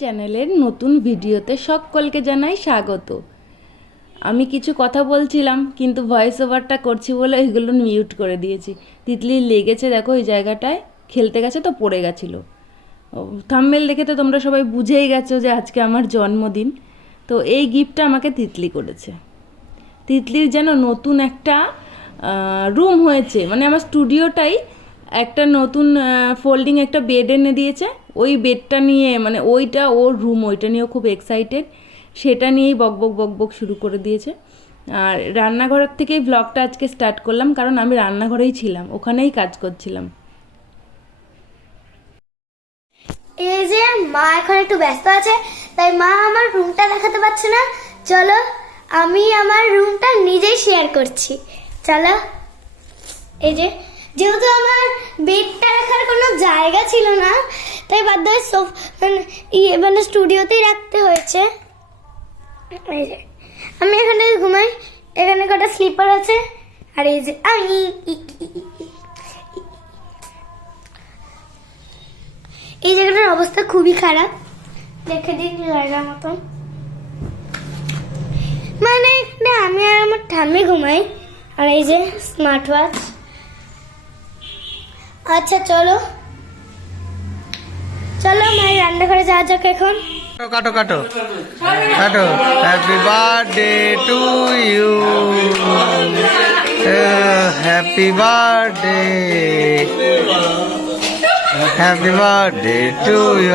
চ্যানেলের নতুন ভিডিওতে সকলকে জানাই স্বাগত। আমি কিছু কথা বলছিলাম কিন্তু ভয়েস ওভারটা করছি বলে এগুলো মিউট করে দিয়েছি। তিতলি লেগেছে, দেখো এই জায়গাটায়, খেলতে গেছে তো পড়ে গেছিলো। থাম্বনেল দেখে তো তোমরা সবাই বুঝেই গেছো যে আজকে আমার জন্মদিন। তো এই গিফটটা আমাকে তিতলি করেছে। তিতলির যেন নতুন একটা রুম হয়েছে, মানে আমার স্টুডিওটাই একটা নতুন ফোল্ডিং একটা বেড এনে দিয়েছে। ওই বেডটা নিয়ে, মানে ওইটা ওর রুম, ওইটা নিয়েও খুব এক্সাইটেড। সেটা নিয়েই বকবক শুরু করে দিয়েছে। আর রান্নাঘরের থেকেই ব্লগটা আজকে স্টার্ট করলাম, কারণ আমি রান্নাঘরেই ছিলাম, ওখানেই কাজ করছিলাম। এই যে মা এখন একটু ব্যস্ত আছে, তাই মা আমার রুমটা দেখাতে পারছে না। চলো আমি আমার রুমটা নিজেই শেয়ার করছি। চলো, এই যে যেহেতু আমার বেডটা রাখার কোনো জায়গা ছিল না, তাই বাধ্য হয়ে মানে স্টুডিওতেই রাখতে হয়েছে। এই যে আমি এখানে ঘুমাই, এখানে কটা স্লিপার আছে, আর এই যে আমি এই জায়গাটার অবস্থা খুবই খারাপ, দেখে দিন জায়গার মতন। মানে এখানে আমি আর আমার ঠাম্মি ঘুমাই, আর এই যে স্মার্ট ওয়াচ। আচ্ছা চলো চলো মায়ের রান্নাঘরে যাওয়া যাক এখন। কাটো কাটো কাটো। Happy birthday to you, happy birthday, happy birthday to you.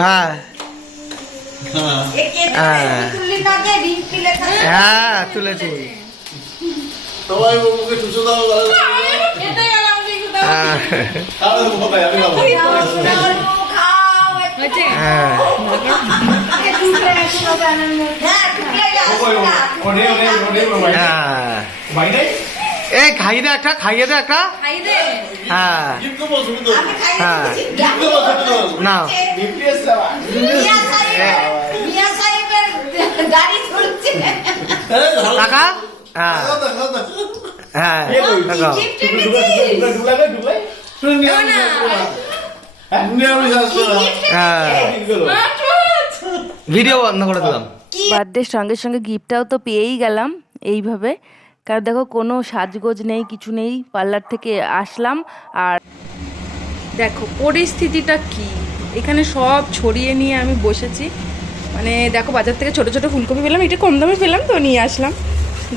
হ্যাঁ তুলেছি। এই খাইয়ে দে একটা, খাইয়ে দে একটা। হ্যাঁ হ্যাঁ নাও। টাকা হ্যাঁ হ্যাঁ ভিডিও বন্ধ করে দিলাম। বার্থডের সঙ্গে সঙ্গে গিফটটাও তো পেয়েই গেলাম এইভাবে। কারণ দেখো কোনো সাজগোজ নেই, কিছু নেই, পার্লার থেকে আসলাম আর দেখো পরিস্থিতিটা কি। এখানে সব ছড়িয়ে নিয়ে আমি বসেছি। মানে দেখো বাজার থেকে ছোটো ছোটো ফুলকপি পেলাম, এটা কম দামে পেলাম তো নিয়ে আসলাম।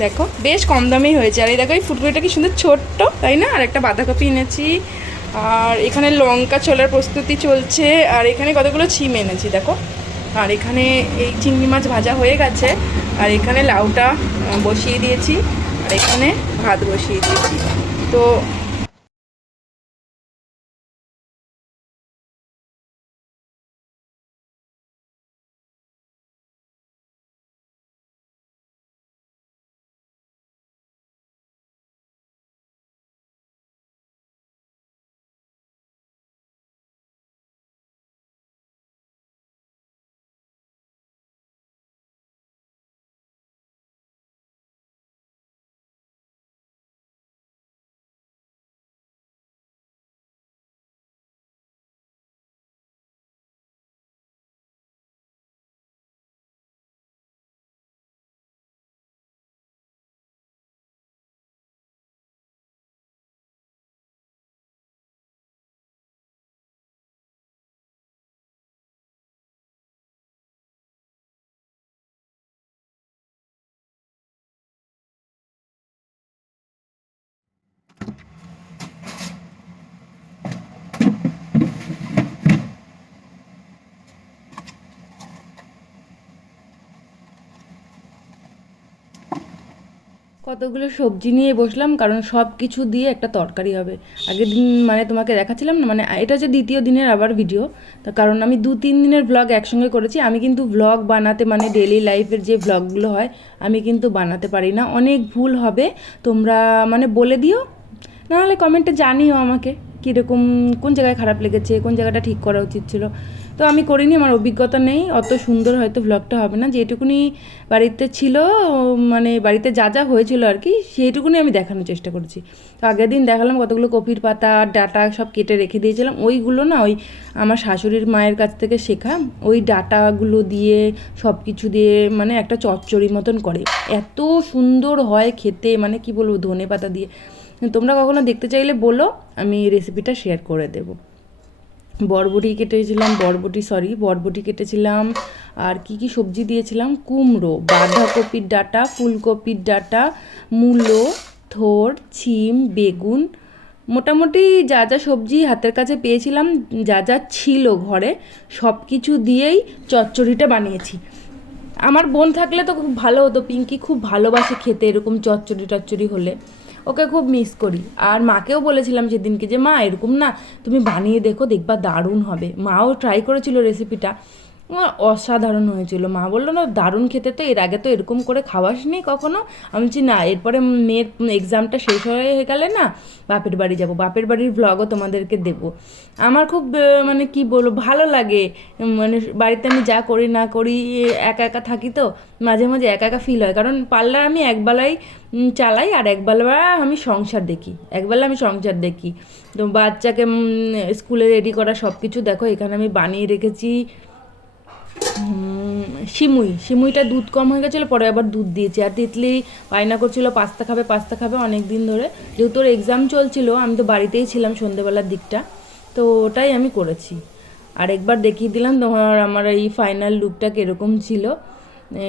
দেখো বেশ কম দামেই হয়েছে। আর এই দেখো এই ফুলকপিটা কি সুন্দর ছোট্ট, তাই না? আর একটা বাঁধাকপি এনেছি, আর এখানে লঙ্কা ছোলার প্রস্তুতি চলছে, আর এখানে কতগুলো ছিম এনেছি দেখো। আর এখানে এই চিংড়ি মাছ ভাজা হয়ে গেছে, আর এখানে লাউটা বসিয়ে দিয়েছি, আর এখানে ভাত বসিয়ে দিয়েছি। তো কতগুলো সবজি নিয়ে বসলাম, কারণ সব কিছু দিয়ে একটা তরকারি হবে। আগের দিন মানে তোমাকে দেখাচ্ছিলাম না, মানে এটা হচ্ছে দ্বিতীয় দিনের আবার ভিডিও। তার কারণ আমি 2-3 দিনের ব্লগ একসঙ্গে করেছি। আমি কিন্তু ব্লগ বানাতে, মানে ডেলি লাইফের যে ব্লগগুলো হয়, আমি কিন্তু বানাতে পারি না। অনেক ভুল হবে, তোমরা মানে বলে দিও, নাহলে কমেন্টে জানিও আমাকে কীরকম, কোন জায়গায় খারাপ লেগেছে, কোন জায়গাটা ঠিক করা উচিত ছিল। তো আমি করিনি, আমার অভিজ্ঞতা নেই, অত সুন্দর হয়তো ভ্লগটা হবে না। যেটুকুনি বাড়িতে ছিল, মানে বাড়িতে যা যা হয়েছিল আর কি, সেইটুকুনি আমি দেখানোর চেষ্টা করেছি। তো আগের দিন দেখালাম কতগুলো কপির পাতা ডাটা সব কেটে রেখে দিয়েছিলাম, ওইগুলো না ওই আমার শাশুড়ির মায়ের কাছ থেকে শেখা, ওই ডাটাগুলো দিয়ে সব কিছু দিয়ে মানে একটা চচ্চড়ি মতন করে, এত সুন্দর হয় খেতে, মানে কি বলবো, ধনে পাতা দিয়ে। তোমরা কখনো দেখতে চাইলে বলো, আমি রেসিপিটা শেয়ার করে দেবো। বরবটি কেটেছিলাম, আর কি কি সবজি দিয়েছিলাম, কুমড়ো, বাঁধাকপির ডাঁটা, ফুলকপির ডাঁটা, মূলো, থোর, ছিম, বেগুন, মোটামুটি যা যা সবজি হাতের কাছে পেয়েছিলাম, যা যা ছিল ঘরে, সব কিছু দিয়েই চচ্চড়িটা বানিয়েছি। আমার বোন থাকলে তো খুব ভালো হতো, পিঙ্কি খুব ভালোবাসে খেতে এরকম চচ্চড়ি হলে, ওকে খুব মিস করি। আর মাকেও বলেছিলাম সেদিনকে যে মা এরকম না তুমি বানিয়ে দেখো, দেখবা দারুণ হবে। মাও ট্রাই করেছিল রেসিপিটা, অসাধারণ হয়েছিল। মা বললো না দারুণ খেতে, তো এর আগে তো এরকম করে খাওয়াসনি কখনো। আমি বলছি না, এরপরে মেয়ের এক্সামটা শেষ হয়ে গেলে না বাপের বাড়ি যাব, বাপের বাড়ির ভ্লগও তোমাদেরকে দেবো। আমার খুব মানে কি বলবো, ভালো লাগে, মানে বাড়িতে আমি যা করি না করি, একা একা থাকি তো মাঝে মাঝে একা একা ফিল হয়। কারণ পার্লার আমি একবেলাই চালাই, আর একবেলা আমি সংসার দেখি। তো বাচ্চাকে স্কুলে রেডি করা সব কিছু দেখো, এখানে আমি বানিয়ে রেখেছি সিমুইটা দুধ কম হয়ে গেছিলো, পরে আবার দুধ দিয়েছি। আর তিতলি বায়না করছিল পাস্তা খাবে অনেক দিন ধরে, যেহেতু ওর এক্সাম চলছিল, আমি তো বাড়িতেই ছিলাম সন্ধেবেলার দিকটা, তো ওটাই আমি করেছি। আর একবার দেখিয়ে দিলাম তোমার আমার এই ফাইনাল লুকটা কীরকম ছিল,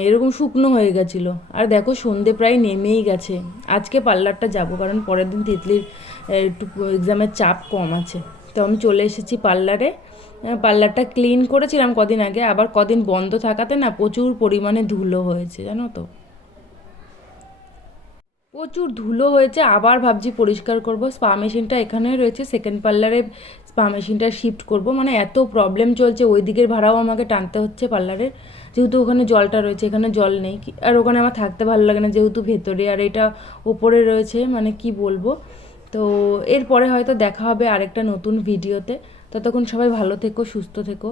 এরকম শুকনো হয়ে গেছিলো। আর দেখো সন্ধে প্রায় নেমেই গেছে, আজকে পার্লারটা যাব, কারণ পরের দিন তিতলির একটু এক্সামের চাপ কম আছে। তো আমি চলে এসেছি পার্লারে। পার্লারটা ক্লিন করেছিলাম কদিন আগে, আবার কদিন বন্ধ থাকাতে না প্রচুর পরিমাণে ধুলো হয়েছে, জানো তো, প্রচুর ধুলো হয়েছে। আবার ভাবছি পরিষ্কার করব। স্পা মেশিনটা এখানে রয়েছে, সেকেন্ড পার্লারে স্পা মেশিনটা শিফট করব, মানে এত প্রবলেম চলছে, ওই দিকের ভাড়াও আমাকে টানতে হচ্ছে পার্লারের, যেহেতু ওখানে জলটা রয়েছে, এখানে জল নেই। আর ওখানে আমার থাকতে ভালো লাগে না, যেহেতু ভেতরে, আর এটা ওপরে রয়েছে, মানে কি বলবো। তো এরপরে হয়তো দেখা হবে আরেকটা নতুন ভিডিওতে। ততক্ষণ সবাই ভালো থেকো, সুস্থ থেকো,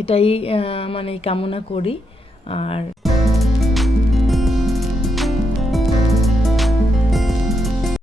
এটাই মানে কামনা করি। আর